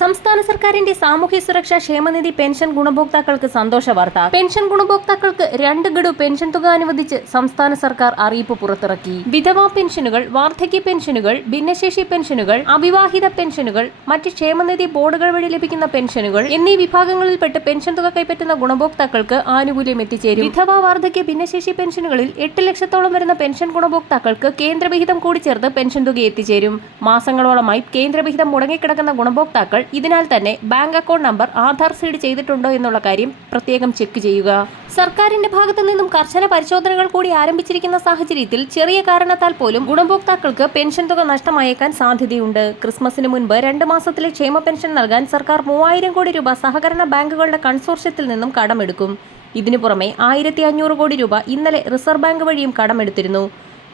സംസ്ഥാന സർക്കാരിന്റെ സാമൂഹ്യ സുരക്ഷാ ക്ഷേമനിധി പെൻഷൻ ഗുണഭോക്താക്കൾക്ക് സന്തോഷ വാർത്ത. പെൻഷൻ ഗുണഭോക്താക്കൾക്ക് രണ്ട് ഗഡു പെൻഷൻ തുക അനുവദിച്ച് സംസ്ഥാന സർക്കാർ അറിയിപ്പ് പുറത്തിറക്കി. വിധവാ പെൻഷനുകൾ വാർദ്ധക്യ പെൻഷനുകൾ ഭിന്നശേഷി പെൻഷനുകൾ അവിവാഹിത പെൻഷനുകൾ മറ്റ് ക്ഷേമനിധി ബോർഡുകൾ വഴി ലഭിക്കുന്ന പെൻഷനുകൾ എന്നീ വിഭാഗങ്ങളിൽപ്പെട്ട് പെൻഷൻ തുക കൈപ്പറ്റുന്ന ഗുണഭോക്താക്കൾക്ക് ആനുകൂല്യം എത്തിച്ചേരും. വിധവാ വാർദ്ധക്യ ഭിന്നശേഷി പെൻഷനുകളിൽ എട്ട് ലക്ഷത്തോളം വരുന്ന പെൻഷൻ ഗുണഭോക്താക്കൾക്ക് കേന്ദ്രവിഹിതം കൂടി ചേർത്ത് പെൻഷൻ തുക എത്തിച്ചേരും. മാസങ്ങളോളമായി കേന്ദ്രവിഹിതം മുടങ്ങിക്കിടക്കുന്ന ഗുണഭോക്താക്കൾ ഇതിനാൽ തന്നെ bank account number Aadhaar seed ചെയ്തിട്ടുണ്ടോ എന്നുള്ള കാര്യം പ്രത്യേകം ചെക്ക് ചെയ്യുക. സർക്കാരിന്റെ ഭാഗത്തു നിന്നും കർശന പരിശോധനകൾ കൂടി ആരംഭിച്ചിരിക്കുന്ന സാഹചര്യത്തിൽ ചെറിയ കാരണത്താൽ പോലും ഗുണഭോക്താക്കൾക്ക് പെൻഷൻ തുക നഷ്ടമായേക്കാൻ സാധ്യതയുണ്ട്. ക്രിസ്മസിന് മുൻപ് രണ്ട് മാസത്തിലെ ക്ഷേമ പെൻഷൻ നൽകാൻ സർക്കാർ മൂവായിരം കോടി രൂപ സഹകരണ ബാങ്കുകളുടെ കൺസോർഷ്യത്തിൽ നിന്നും കടമെടുക്കും. ഇതിനു പുറമെ ആയിരത്തി അഞ്ഞൂറ് കോടി രൂപ ഇന്നലെ റിസർവ് ബാങ്ക് വഴിയും കടമെടുത്തിരുന്നു.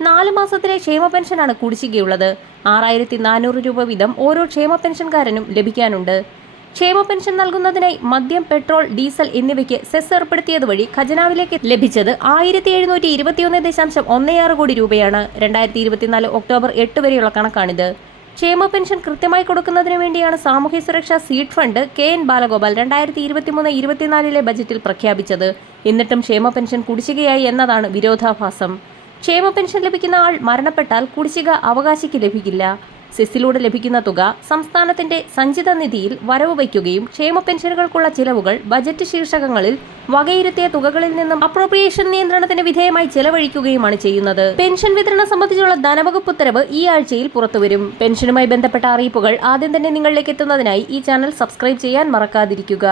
നാല് മാസത്തിലെ ക്ഷേമ പെൻഷനാണ് കുടിശ്ശികയുള്ളത്. ആറായിരത്തി നാനൂറ് രൂപ വീതം ഓരോ ക്ഷേമ പെൻഷൻകാരനും ലഭിക്കാനുണ്ട്. ക്ഷേമ പെൻഷൻ നൽകുന്നതിനായി മദ്യം പെട്രോൾ ഡീസൽ എന്നിവയ്ക്ക് സെസ് ഏർപ്പെടുത്തിയത് വഴി ഖജനാവിലേക്ക് ലഭിച്ചത് ആയിരത്തി എഴുന്നൂറ്റി ഇരുപത്തിയൊന്ന് ദശാംശം ഒന്നേയാറ് കോടി രൂപയാണ്. രണ്ടായിരത്തി ഇരുപത്തിനാല് ഒക്ടോബർ എട്ട് വരെയുള്ള കണക്കാണിത്. ക്ഷേമ പെൻഷൻ കൃത്യമായി കൊടുക്കുന്നതിന് വേണ്ടിയാണ് സാമൂഹ്യ സുരക്ഷാ seed fund K N Balagopal രണ്ടായിരത്തി ഇരുപത്തിമൂന്ന് ഇരുപത്തിനാലിലെ ബജറ്റിൽ പ്രഖ്യാപിച്ചത്. എന്നിട്ടും ക്ഷേമ പെൻഷൻ കുടിശ്ശികയായി എന്നതാണ് വിരോധാഭാസം. ക്ഷേമ പെൻഷൻ ലഭിക്കുന്ന ആൾ മരണപ്പെട്ടാൽ കുടിശ്ശിക അവകാശിക്ക് ലഭിക്കില്ല. സെസ്സിലൂടെ ലഭിക്കുന്ന തുക സംസ്ഥാനത്തിന്റെ സഞ്ചിത നിധിയിൽ വരവ് വയ്ക്കുകയും ക്ഷേമ പെൻഷനുകൾക്കുള്ള ചിലവുകൾ ബജറ്റ് ശീർഷകങ്ങളിൽ വകയിരുത്തിയ തുകകളിൽ നിന്നും അപ്രോപ്രിയേഷൻ നിയന്ത്രണത്തിന് വിധേയമായി ചെലവഴിക്കുകയുമാണ് ചെയ്യുന്നത്. പെൻഷൻ വിതരണം സംബന്ധിച്ചുള്ള ധനവകുപ്പ് ഉത്തരവ് ഈ ആഴ്ചയിൽ പുറത്തുവരും. പെൻഷനുമായി ബന്ധപ്പെട്ട അറിയിപ്പുകൾ ആദ്യം തന്നെ നിങ്ങളിലേക്ക് എത്തുന്നതിനായി ഈ ചാനൽ സബ്സ്ക്രൈബ് ചെയ്യാൻ മറക്കാതിരിക്കുക.